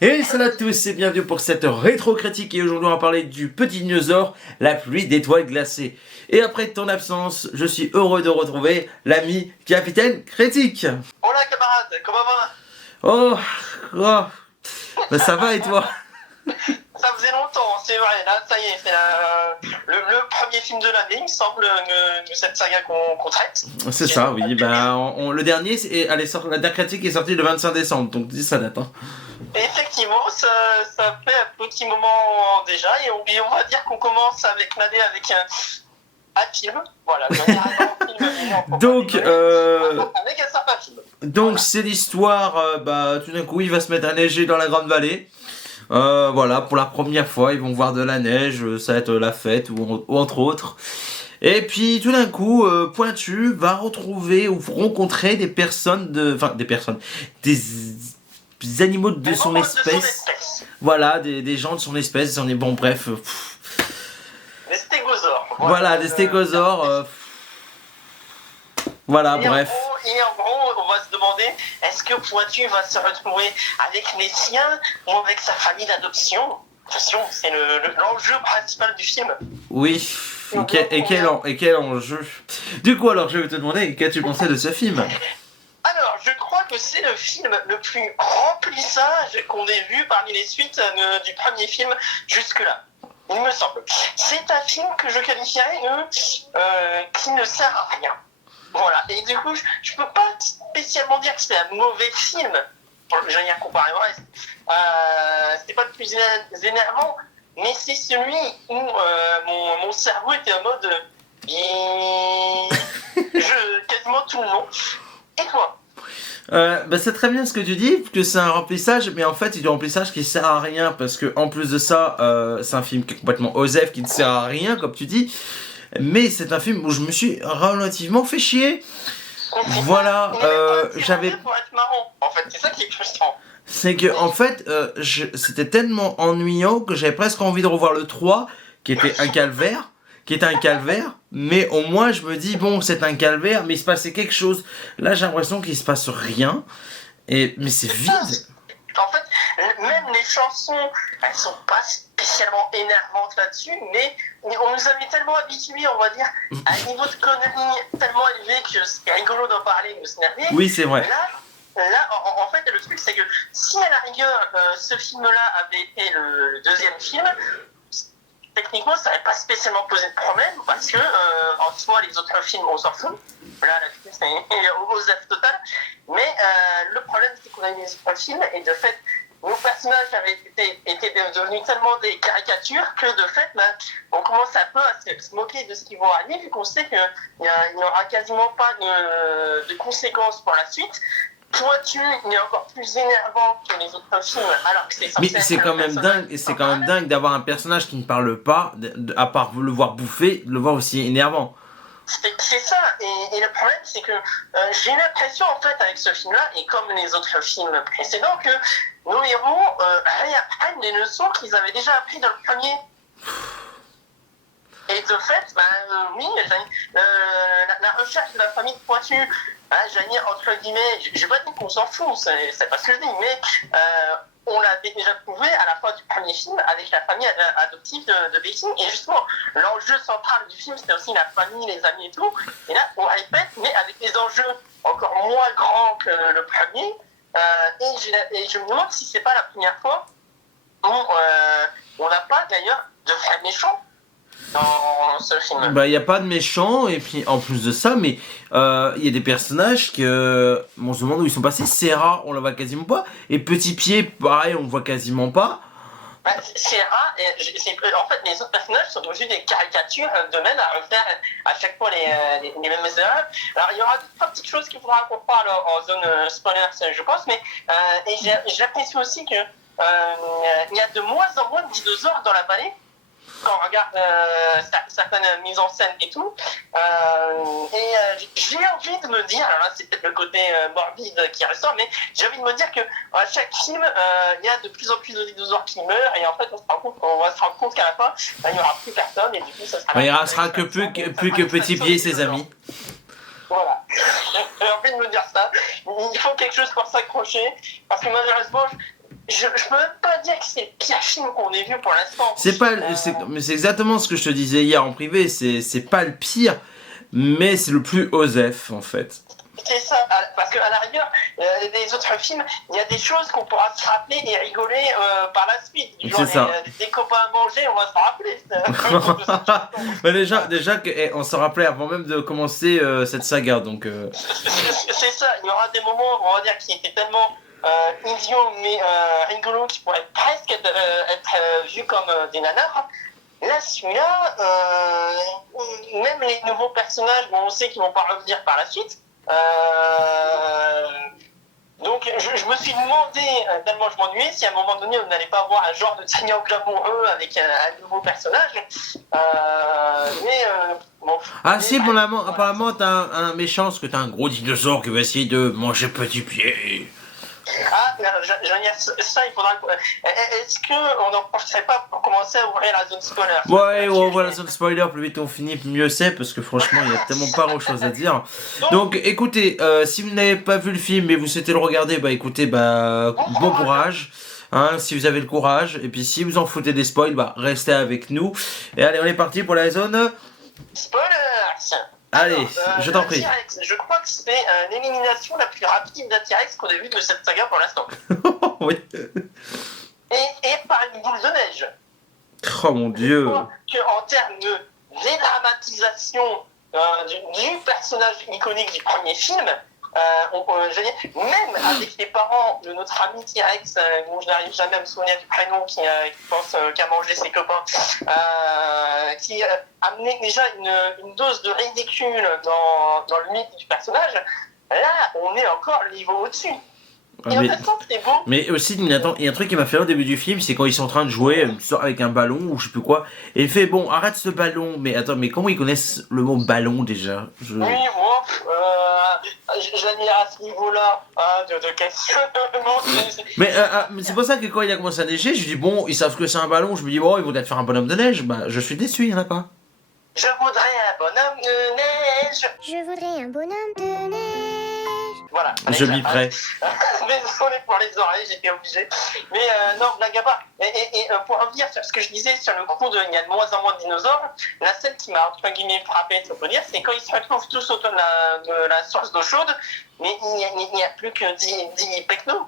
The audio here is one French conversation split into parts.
Et salut à tous et bienvenue pour cette rétro-critique et aujourd'hui on va parler du petit dinosaure, la pluie d'étoiles glacées. Et après ton absence, je suis heureux de retrouver l'ami Capitaine Critique. Hola camarade, comment va? Oh, oh, bah ça va et toi? Ça faisait longtemps, c'est vrai, là ça y est, c'est le premier film de l'année, il me semble, de cette saga qu'on traite. C'est ça, oui, bah le dernier, la dernière critique est sortie le 25 décembre, donc dis ça date. Hein. Et effectivement, ça fait un petit moment déjà, et on va dire qu'on commence avec l'année avec un film, voilà, le film. Donc, avec un certain film. donc Voilà. c'est l'histoire, bah tout d'un coup il va se mettre à neiger dans la Grande Vallée. Voilà, pour la première fois, ils vont voir de la neige, ça va être la fête, ou entre autres. Et puis tout d'un coup, Pointu va retrouver ou rencontrer des personnes des animaux de son espèce. Voilà, des gens de son espèce, on est bon, bref. Des stégosaures. Voilà, des stégosaures. Voilà, bref. En gros, on va se demander, est-ce que Pointu va se retrouver avec les siens ou avec sa famille d'adoption? Attention, c'est l'enjeu principal du film. Oui. Et quel enjeu. Du coup, alors, je vais te demander, qu'as-tu pensé de ce film? Alors, je crois que c'est le film le plus remplissage qu'on ait vu parmi les suites du premier film jusque-là. Il me semble. C'est un film que je qualifierais qui ne sert à rien. Voilà, et du coup, je peux pas spécialement dire que c'est un mauvais film. J'en ai comparé au reste. C'était pas le plus énervant, mais c'est celui où mon cerveau était en mode. Quasiment tout le long. Et toi? Bah c'est très bien ce que tu dis, que c'est un remplissage, mais en fait c'est du remplissage qui sert à rien, parce que en plus de ça, c'est un film qui est complètement osef, qui ne sert à rien, comme tu dis, mais c'est un film où je me suis relativement fait chier. Voilà, j'avais... Pour être marrant, en fait, c'est ça qui est frustrant. C'est que, en fait, c'était tellement ennuyant que j'avais presque envie de revoir le 3, qui était un calvaire, mais au moins je me dis, bon, c'est un calvaire, mais il se passait quelque chose. Là, j'ai l'impression qu'il se passe rien, mais c'est vide. En fait, même les chansons, elles sont pas spécialement énervantes là-dessus, mais on nous avait tellement habitués, on va dire, à un niveau de connerie tellement élevé que c'est rigolo d'en parler, de s'énerver. Oui, c'est vrai. Là, en fait, le truc, c'est que si à la rigueur, ce film-là avait été le deuxième film, techniquement, ça n'avait pas spécialement posé de problème, parce que, en soi, les autres films, on s'en fout. Là, la c'est aux F total. Mais le problème, c'est qu'on a eu les autres films, et de fait, nos personnages avaient été devenus tellement des caricatures que, de fait, on commence un peu à se moquer de ce qui va arriver, vu qu'on sait qu'il n'y aura quasiment pas de conséquences pour la suite. Pointu, il est encore plus énervant que les autres films, alors que c'est censé Mais c'est quand même dingue, d'avoir un personnage qui ne parle pas, à part le voir bouffer, le voir aussi énervant. C'est ça, et le problème, c'est que j'ai l'impression, en fait, avec ce film-là, et comme les autres films précédents, que nos héros réapprennent des leçons qu'ils avaient déjà appris dans le premier. Et de fait, oui, la recherche de la famille de Pointu, j'allais dire, entre guillemets, je vais pas dire qu'on s'en fout, c'est pas ce que je dis, mais on l'avait déjà prouvé à la fin du premier film avec la famille adoptive de Baking. Et justement, l'enjeu central du film, c'était aussi la famille, les amis et tout. Et là, on répète, mais avec des enjeux encore moins grands que le premier. Et je me demande si c'est pas la première fois où on n'a pas d'ailleurs de vrais méchants dans ce film. Bah, il n'y a pas de méchants, et puis en plus de ça, mais il y a des personnages que. On se demande où ils sont passés. Serra, on la voit quasiment pas. Et Petit Pied, pareil, on le voit quasiment pas. Serra, en fait, les autres personnages sont devenus des caricatures d'eux-mêmes à refaire à chaque fois les mêmes erreurs. Alors, il y aura trois petites choses qu'il faudra qu'on parle en zone spoiler, je pense, mais j'apprécie aussi que il y a de moins en moins de dinosaures dans la vallée. Quand on regarde certaines mises en scène et tout. J'ai envie de me dire, alors là c'est peut-être le côté morbide qui ressort, mais j'ai envie de me dire que à chaque film, il y a de plus en plus de dinosaures qui meurent, et en fait on va se rendre compte qu'à la fin, il n'y aura plus personne, et du coup ça sera... Il ne restera que plus que Petit Pied et ses amis. Voilà. J'ai envie de me dire ça. Il faut quelque chose pour s'accrocher, parce que malheureusement, je peux même pas dire que c'est le pire film qu'on ait vu pour l'instant. Mais c'est exactement ce que je te disais hier en privé, c'est pas le pire, mais c'est le plus osef en fait. C'est ça, parce qu'à la rigueur, des autres films, il y a des choses qu'on pourra se rappeler et rigoler par la suite. Genre, C'est ça. Des copains à manger, on va se rappeler. Bah déjà on s'en rappelait avant même de commencer cette saga, donc... C'est ça, il y aura des moments, on va dire, qui étaient tellement idiots mais rigolos, qui pourraient presque être vus comme des nanars. Là, celui-là, même les nouveaux personnages, bon, on sait qu'ils vont pas revenir par la suite. Donc je me suis demandé, tellement je m'ennuyais, si à un moment donné on n'allait pas avoir un genre de triangle amoureux avec un nouveau personnage. Bon. Ah si, apparemment t'as un méchant, parce que t'as un gros dinosaure qui va essayer de manger petit pied. Ah, ça, il faudra. Est-ce qu'on n'en profiterait pas pour commencer à ouvrir la zone spoiler? Ouais, on voit la zone spoiler, plus vite on finit, plus mieux c'est, parce que franchement, il y a tellement pas grand chose à dire. Donc écoutez, si vous n'avez pas vu le film et vous souhaitez le regarder, bah écoutez, bon courage. Hein, si vous avez le courage, et puis si vous en foutez des spoils, bah restez avec nous. Et allez, on est parti pour la zone spoilers. Allez, je t'en prie. Je crois que c'est l'élimination la plus rapide d'un T-Rex qu'on ait vu de cette saga pour l'instant. Oui. Et par une boule de neige. Oh mon dieu. En termes de dédramatisation du personnage iconique du premier film, je veux dire, même avec les parents de notre ami T-Rex, dont je n'arrive jamais à me souvenir du prénom, qui pense qu'à manger ses copains, qui amenait déjà une dose de ridicule dans le mythe du personnage, là, on est encore le niveau au-dessus. Et en même temps, c'est beau. Mais aussi, il y a un truc qui m'a fait au début du film, c'est quand ils sont en train de jouer avec un ballon ou je sais plus quoi, et il fait bon, arrête ce ballon. Mais attends, mais comment ils connaissent le mot ballon déjà? Oui, moi, j'admire à ce niveau-là de questionnement. Mais c'est pour ça que quand il a commencé à neiger, je lui dis bon, ils savent que c'est un ballon, je me dis bon, ils vont peut-être faire un bonhomme de neige. Bah, je suis déçu, il n'y en a pas. Je voudrais un bonhomme de neige. Je voudrais un bonhomme de neige. Voilà. Je m'y prête. Désolé pour les oreilles, j'étais obligé. Mais non, blague à part. Et pour revenir sur ce que je disais sur le coup il y a de moins en moins de dinosaures, la scène qui m'a entre guillemets frappé, si on peut dire, c'est quand ils se retrouvent tous autour de la source d'eau chaude, mais il n'y a plus que 10 pecnos,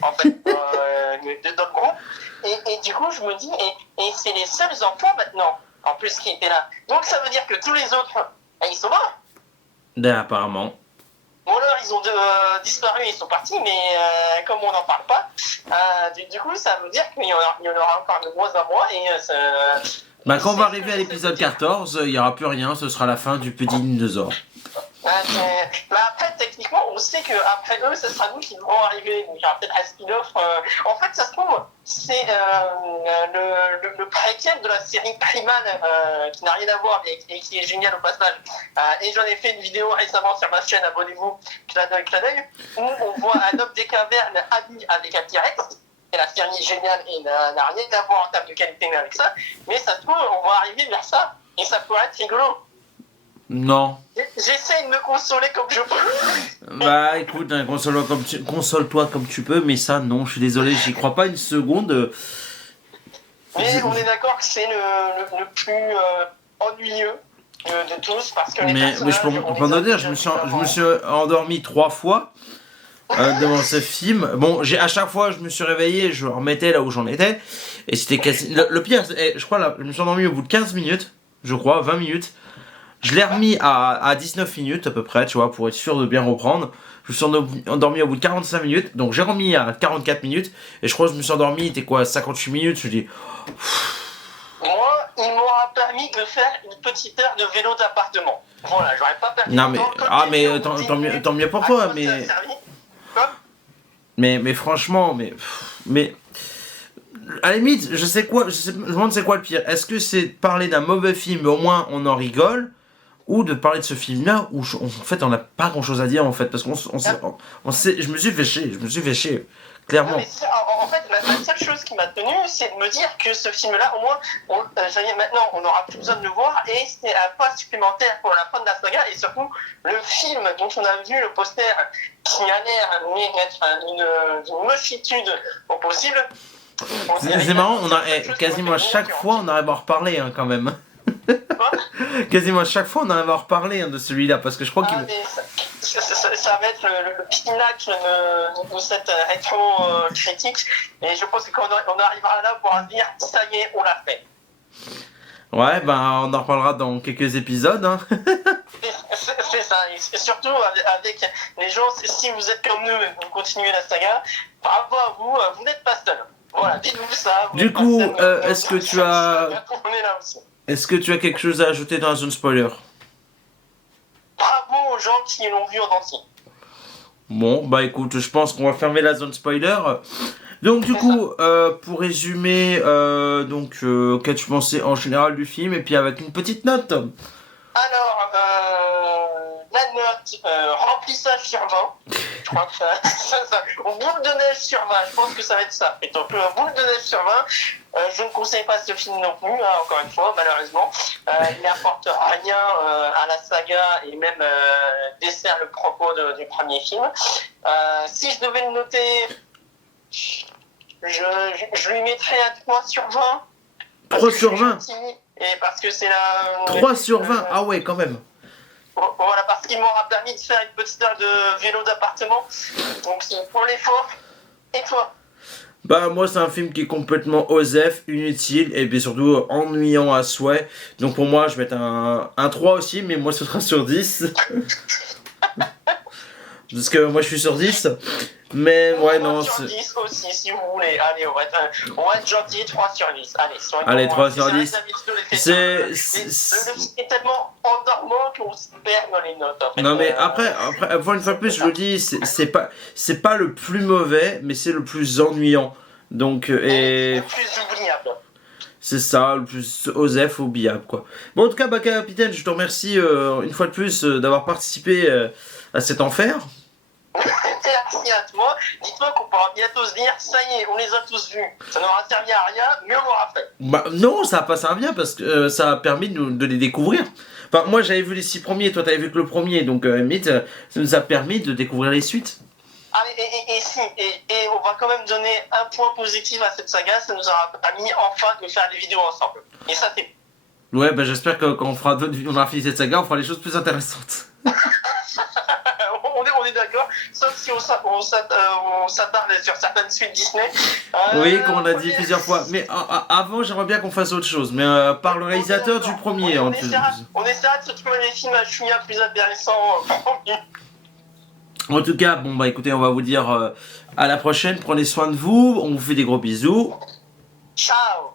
en fait, dans le groupe. Et du coup, je me dis, et c'est les seuls enfants maintenant, en plus, qui étaient là. Donc ça veut dire que tous les autres, ils sont morts. Ben, apparemment. Bon alors ils ont disparu, ils sont partis, mais comme on n'en parle pas, du coup ça veut dire qu'il y en aura encore de moins en moins et quand on va arriver à l'épisode 14, il n'y aura plus rien, ce sera la fin du petit dinosaure. Après techniquement on sait qu'après eux ce sera nous qui devrons arriver, donc il y aura peut-être un spin-off. En fait ça se trouve c'est le préquel de la série Primal qui n'a rien à voir et qui est génial au passage. Et j'en ai fait une vidéo récemment sur ma chaîne, abonnez-vous, clin d'œil, où on voit un homme des cavernes ami avec un T-Rex. Et la série est géniale et n'a rien à voir en termes de qualité avec ça, mais ça se trouve on va arriver vers ça et ça pourrait être rigolo. Non. J'essaie de me consoler comme je peux. Bah écoute, hein, console-toi comme tu peux, mais ça non, je suis désolé, j'y crois pas une seconde. Mais on est d'accord que c'est le plus ennuyeux de tous parce que les personnages... Mais je me suis endormi 3 fois devant ce film. Bon, à chaque fois je me suis réveillé, je remettais là où j'en étais, et c'était quasi... Le pire, je crois là, je me suis endormi au bout de 15 minutes, je crois, 20 minutes. Je l'ai remis à 19 minutes à peu près, tu vois, pour être sûr de bien reprendre. Je me suis endormi au bout de 45 minutes, donc j'ai remis à 44 minutes, et je crois que je me suis endormi, il était quoi, 58 minutes, je dis... Moi, il m'aura permis de faire une petite heure de vélo d'appartement. Voilà, j'aurais pas perdu... Non mais, tant mieux pour toi, mais franchement, mais... À la limite, je me demande c'est quoi le pire. Est-ce que c'est parler d'un mauvais film, mais au moins on en rigole, ou de parler de ce film-là où en fait on n'a pas grand-chose à dire en fait, parce qu'on sait, je me suis fait chier, clairement. Non, mais en fait, la seule chose qui m'a tenu, c'est de me dire que ce film-là, au moins, ça y est, maintenant, on n'aura plus besoin de le voir et c'est un pas supplémentaire pour la fin de la saga et surtout le film dont on a vu le poster qui a l'air d'une mochitude au possible. C'est marrant, quasiment à chaque fois on arrive à en reparler quand même. Quasiment à chaque fois on arrive à en reparler de celui-là parce que je crois qu'il... Ça va être le pinacle de cette rétro-critique et je pense que quand on arrivera là, on pourra dire ça y est, on l'a fait. Ouais, ben on en reparlera dans quelques épisodes. Hein. C'est ça, et surtout avec les gens, si vous êtes comme nous et vous continuez la saga, bravo à vous, vous n'êtes pas seul. Voilà, dites-vous ça. Du coup, est-ce que tu as... On est là aussi. Est-ce que tu as quelque chose à ajouter dans la zone spoiler? Bravo aux gens qui l'ont vu en entier. Bon, bah écoute, je pense qu'on va fermer la zone spoiler. Donc du coup, pour résumer, qu'as-tu pensé en général du film et puis avec une petite note? Alors, la note, remplissage sur 20. Je crois que ça, boule de neige sur 20, je pense que ça va être ça. Et donc, boule de neige sur 20, je ne conseille pas ce film non plus, hein, encore une fois, malheureusement. Il n'apporte rien à la saga et même dessert le propos du premier film. Si je devais le noter, je lui mettrais un 3 sur 20. 3 sur 20 et parce que c'est la... 3 sur 20, ah ouais, quand même. Voilà, parce qu'il m'aura permis de faire une petite heure de vélo d'appartement. Donc c'est pour l'effort. Et toi? Bah moi c'est un film qui est complètement osef, inutile et puis surtout ennuyant à souhait. Donc pour moi je vais mettre un 3 aussi, mais moi ce sera sur 10. Parce que moi je suis sur 10. Mais ouais non sur c'est... 10 aussi si vous voulez. Allez on va être gentil, 3 sur 10. Allez 3 sur 10. C'est tellement endormant qu'on se perd dans les notes en fait. Non mais après une fois de plus je le dis, c'est pas le plus mauvais, mais c'est le plus ennuyant. Donc et... le plus oubliable. C'est ça, le plus osef, oubliable quoi. Bon en tout cas bah capitaine, je te remercie une fois de plus d'avoir participé à cet enfer. Merci à toi. Dis-toi qu'on pourra bientôt se dire, ça y est, on les a tous vus. Ça n'aura servi à rien, mais on l'aura fait. Bah non, ça n'a pas servi à rien parce que ça a permis de les découvrir. Enfin, moi j'avais vu les 6 premiers, toi t'avais vu que le premier, donc ça nous a permis de découvrir les suites. Ah, et on va quand même donner un point positif à cette saga, ça nous aura permis enfin de faire des vidéos ensemble. Et ça c'est... Ouais, bah j'espère que quand on aura fini cette saga, on fera les choses plus intéressantes. on est d'accord, sauf si on s'attarde sur certaines suites Disney. Oui, comme on a dit plusieurs fois. Mais avant, j'aimerais bien qu'on fasse autre chose. Mais par le réalisateur du premier. On essaiera de se trouver des films à chouïa plus intéressants. En tout cas, bon bah écoutez, on va vous dire à la prochaine. Prenez soin de vous. On vous fait des gros bisous. Ciao.